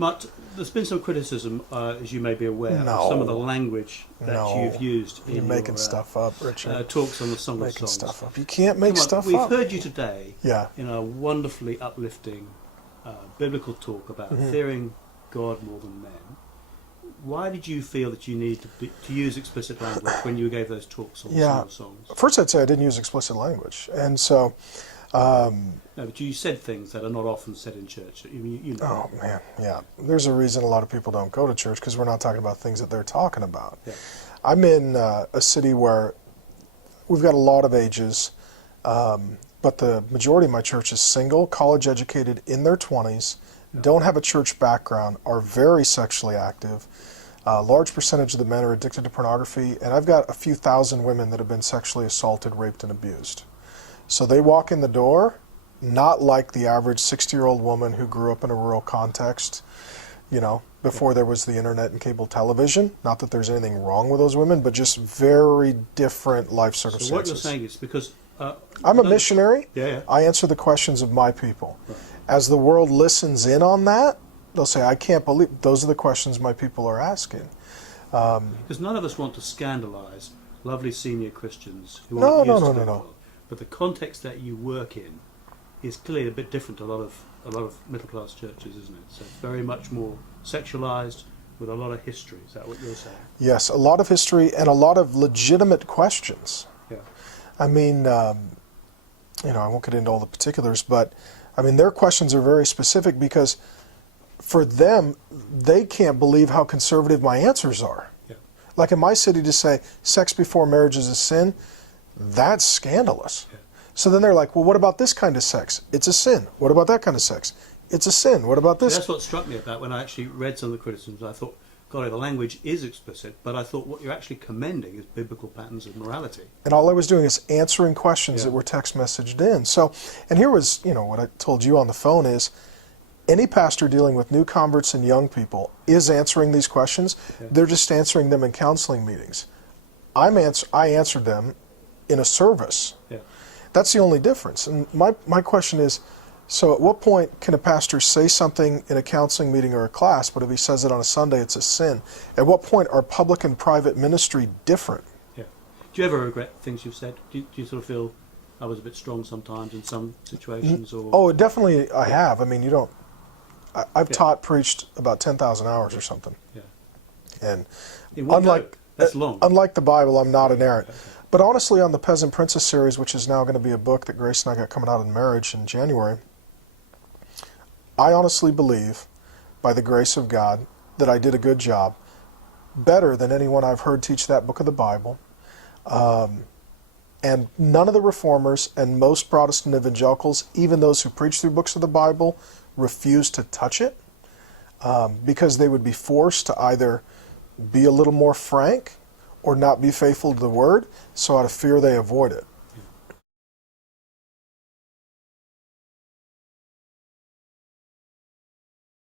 Mark, there's been some criticism, as you may be aware, No. of some of the language that No. you've used You're in making your stuff up, Richard. talks on the Song of Making Songs. stuff up. You can't make Come on, stuff we've up. heard you today Yeah. in a wonderfully uplifting biblical talk about fearing God more than men. Why did you feel that you need to use explicit language when you gave those talks on the Song of Songs? First, I'd say I didn't use explicit language, and so. No, but you said things that are not often said in church. You know. Oh man, yeah. There's a reason a lot of people don't go to church, because we're not talking about things that they're talking about. Yeah. I'm in a city where we've got a lot of ages, but the majority of my church is single, college educated, in their 20s, don't have a church background, are very sexually active. A large percentage of the men are addicted to pornography, and I've got a few thousand women that have been sexually assaulted, raped, and abused. So they walk in the door, not like the average 60-year-old woman who grew up in a rural context, before there was the internet and cable television. Not that there's anything wrong with those women, but just very different life circumstances. So what you're saying is because... I'm a missionary. Yeah. I answer the questions of my people. Right. As the world listens in on that, they'll say, I can't believe... Those are the questions my people are asking. Because none of us want to scandalise lovely senior Christians who No, aren't no, used no, to no, the no. world. But the context that you work in is clearly a bit different to a lot of middle class churches, isn't it? So it's very much more sexualised with a lot of history. Is that what you're saying? Yes, a lot of history and a lot of legitimate questions. Yeah. I mean, I won't get into all the particulars, but I mean, their questions are very specific because for them, they can't believe how conservative my answers are. Yeah. Like in my city, to say sex before marriage is a sin, that's scandalous. Yeah. So then they're like, well, what about this kind of sex? It's a sin. What about that kind of sex? It's a sin. What about this? That's what struck me about when I actually read some of the criticisms. I thought, golly, the language is explicit, but I thought what you're actually commending is biblical patterns of morality. And all I was doing is answering questions Yeah. that were text messaged in. So, and here was, what I told you on the phone is, any pastor dealing with new converts and young people is answering these questions. Yeah. They're just answering them in counseling meetings. I answered them in a service. Yeah. That's the only difference. And my question is, so at what point can a pastor say something in a counseling meeting or a class, but if he says it on a Sunday, it's a sin? At what point are public and private ministry different? Yeah. Do you ever regret things you've said? Do you sort of feel I was a bit strong sometimes in some situations? Or Oh, definitely I have. I mean, I've Yeah. taught, preached about 10,000 hours or something. Yeah. And In one unlike go. That's long. Unlike the Bible, I'm not inerrant. Okay. But honestly, on the Peasant Princess series, which is now going to be a book that Grace and I got coming out in marriage in January, I honestly believe, by the grace of God, that I did a good job, better than anyone I've heard teach that book of the Bible. And none of the reformers and most Protestant evangelicals, even those who preach through books of the Bible, refuse to touch it because they would be forced to either be a little more frank or not be faithful to the Word, so out of fear they avoid it.